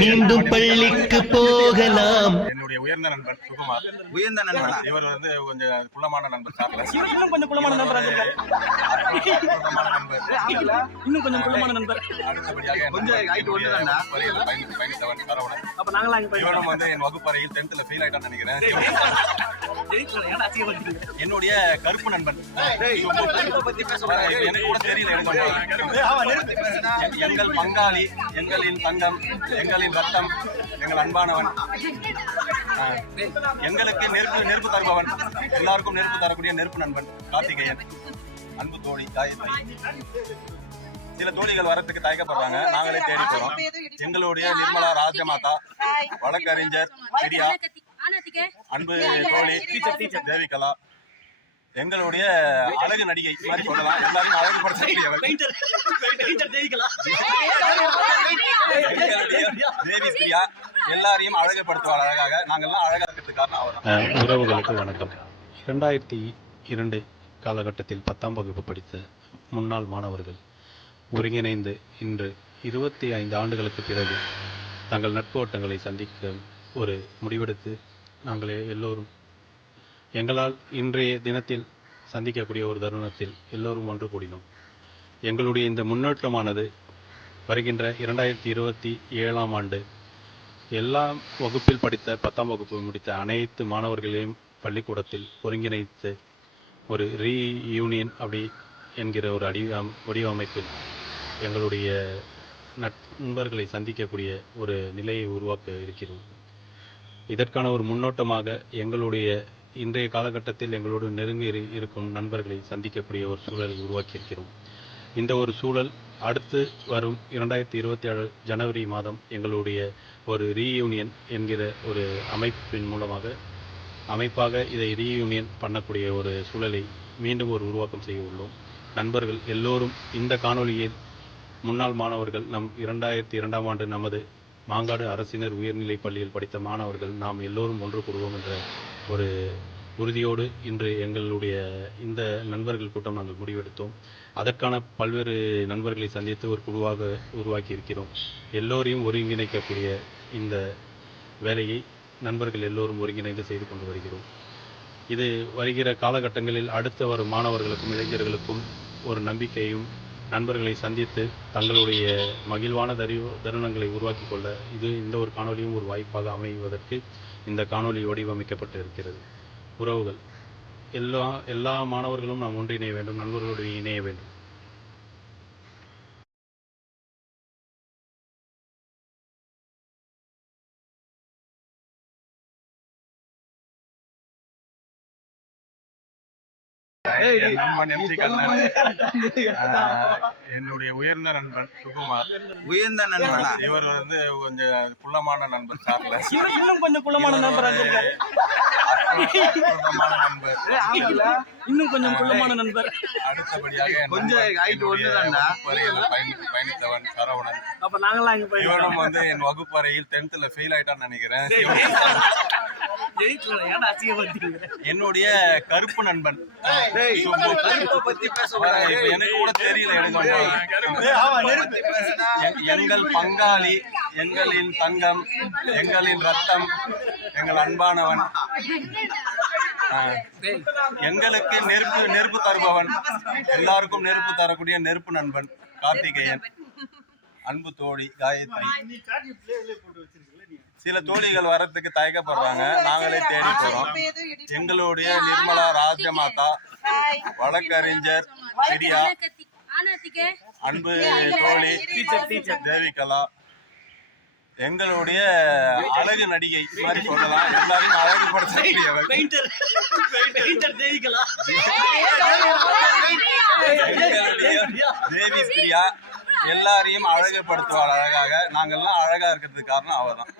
மீண்டும் பள்ளிக்கு போகலாம். என்னுடைய உயர்ந்த நண்பன் சுகுமார். உயர்ந்த நண்பனா? இவர் வந்து கொஞ்சம் குள்ளமான நண்பர் சார்லஸ். இன்னும் கொஞ்சம் குள்ளமான நண்பர். இன்னும் கொஞ்சம் குள்ளமான நண்பர். அடுத்தபடியாக கொஞ்சம் height ஒண்ணுதான்டா. பயணித்தவன் சரவணன். அப்ப நாங்களாம் அங்க போய் இவனும் வந்து என் வகுப்பறையில் 10th ஃபெயில் ஆயிட்டான்னு நினைக்கிறேன். என்னுடைய கருப்பு நண்பன். எனக்கு கூட தெரியல. எங்கள் பங்காளி, எங்களின் தங்கம், எங்களின் ரத்தம், எங்கள் அன்பானவன், எங்களுக்கு நெருப்பு தருபவன், எல்லாருக்கும் நெருப்பு தரக்கூடிய நெருப்பு நண்பன் கார்த்திகேயன். அன்பு தோழி காயத்ரி. சில தோழிகள் வரத்துக்கு தயக்கப்படுறாங்க, நாங்களே தேடி போறோம். எங்களுடைய நிர்மலா ராஜமாதா, வழக்கறிஞர் பிரியா, அன்பு தோழி தேவிகலா, எங்களுடைய அழகு நடிகை மாதிரி சொல்லலாம். எல்லாரையும் அழகுபடுத்தக்கூடியவர் தேவி பிரியா. எல்லாரையும் அழகுபடுத்துவார் அழகாக. நாங்கள்லாம் அழகா இருக்கிறதுக்கு காரணம் அவர். உறவுகளுக்கு வணக்கம். 2002 காலகட்டத்தில் 10ஆம் வகுப்பு படித்த முன்னாள் மாணவர்கள் ஒருங்கிணைந்து இன்று 25 ஆண்டுகளுக்கு பிறகு தங்கள் நட்பு வட்டங்களை சந்திக்க ஒரு முடிவெடுத்து நாங்கள் எல்லோரும் எங்களால் இன்றைய தினத்தில் சந்திக்கக்கூடிய ஒரு தருணத்தில் எல்லோரும் ஒன்று கூடினோம். எங்களுடைய இந்த முன்னேற்றமானது வருகின்ற 2027ஆம் ஆண்டு எல்லா வகுப்பில் படித்த 10ஆம் வகுப்பு முடித்த அனைத்து மாணவர்களையும் பள்ளிக்கூடத்தில் ஒருங்கிணைத்து ஒரு ரீயூனியன் அப்படி என்கிற ஒரு வடிவமைப்பில் எங்களுடைய நண்பர்களை சந்திக்கக்கூடிய ஒரு நிலையை உருவாக்க இருக்கிறோம். இதற்கான ஒரு முன்னோட்டமாக எங்களுடைய இன்றைய காலகட்டத்தில் எங்களோடு நெருங்கி இருக்கும் நண்பர்களை சந்திக்கக்கூடிய ஒரு சூழலை உருவாக்கியிருக்கிறோம். இந்த ஒரு சூழல் அடுத்து வரும் 2027 ஜனவரி மாதம் எங்களுடைய ஒரு ரீயூனியன் என்கிற ஒரு அமைப்பாக இதை ரீயூனியன் பண்ணக்கூடிய ஒரு சூழலை மீண்டும் ஒரு உருவாக்கம் செய்ய உள்ளோம். நண்பர்கள் எல்லோரும் இந்த காணொளியில் முன்னாள் மாணவர்கள், நம் 2002ஆம் ஆண்டு நமது மாங்காடு அரசினர் உயர்நிலைப் பள்ளியில் படித்த மாணவர்கள் நாம் எல்லோரும் ஒன்று கூடுவோம் என்ற ஒரு உறுதியோடு இன்று எங்களுடைய இந்த நண்பர்கள் கூட்டம் நாங்கள் முடிவெடுத்தோம். அதற்கான பல்வேறு நண்பர்களை சந்தித்து ஒரு குழுவாக உருவாக்கி இருக்கிறோம். எல்லோரையும் ஒருங்கிணைக்கக்கூடிய இந்த வேலையை நண்பர்கள் எல்லோரும் ஒருங்கிணைந்து செய்து கொண்டு வருகிறோம். இது வருகிற காலகட்டங்களில் அடுத்து வரும் மாணவர்களுக்கும் இளைஞர்களுக்கும் ஒரு நம்பிக்கையும், நண்பர்களை சந்தித்து தங்களுடைய மகிழ்வான தருணங்களை உருவாக்கி கொள்ள இந்த ஒரு காணொலியும் ஒரு வாய்ப்பாக அமைவதற்கு இந்த காணொலி வடிவமைக்கப்பட்டு இருக்கிறது. உறவுகள் எல்லா மாணவர்களும் நாம் ஒன்றிணைய வேண்டும், நண்பர்களோடு இணைய வேண்டும். என்னுடைய உயர்ந்த நண்பன் சுகுமார். உயர்ந்த நண்பனா? இவர் வந்து கொஞ்சம் குள்ளமான நண்பர் சார்லஸ். இன்னும் கொஞ்சம் குள்ளமான நண்பர். இன்னும் கொஞ்சம் குள்ளமான நண்பர். அடுத்தபடியாக கொஞ்சம் height ஒண்ணுதான்டா. பயணித்தவன் சரவணன். அப்ப நாங்களாம் அங்க போய் இவனும் வந்து என் வகுப்பறையில் 10th ஃபெயில் ஆயிட்டான்னு நினைக்கிறேன். என்னுடைய கருப்பு நண்பன். எனக்கு கூட தெரியல. எங்கள் பங்காளி, எங்களின் தங்கம், எங்களின் ரத்தம், எங்கள் அன்பானவன், எங்களுக்கு நெருப்பு தருபவன், எல்லாருக்கும் நெருப்பு தரக்கூடிய நெருப்பு நண்பன் கார்த்திகேயன். அன்பு தோழி காயத்ரி. சில தோழிகள் வரத்துக்கு தயக்கப்படுறாங்க, நாங்களே தேடி போறோம். எங்களுடைய நிர்மலா ராஜமாதா, வழக்கறிஞர் பிரியா, அன்பு தோழி தேவிகலா, எங்களுடைய அழகு நடிகை மாதிரி சொல்லலாம். எல்லாரையும் அழகுபடுத்தக்கூடியவர் தேவி பிரியா. எல்லாரையும் அழகுபடுத்துவார் அழகாக. நாங்கள்லாம் அழகா இருக்கிறதுக்கு காரணம் அவர் தான்.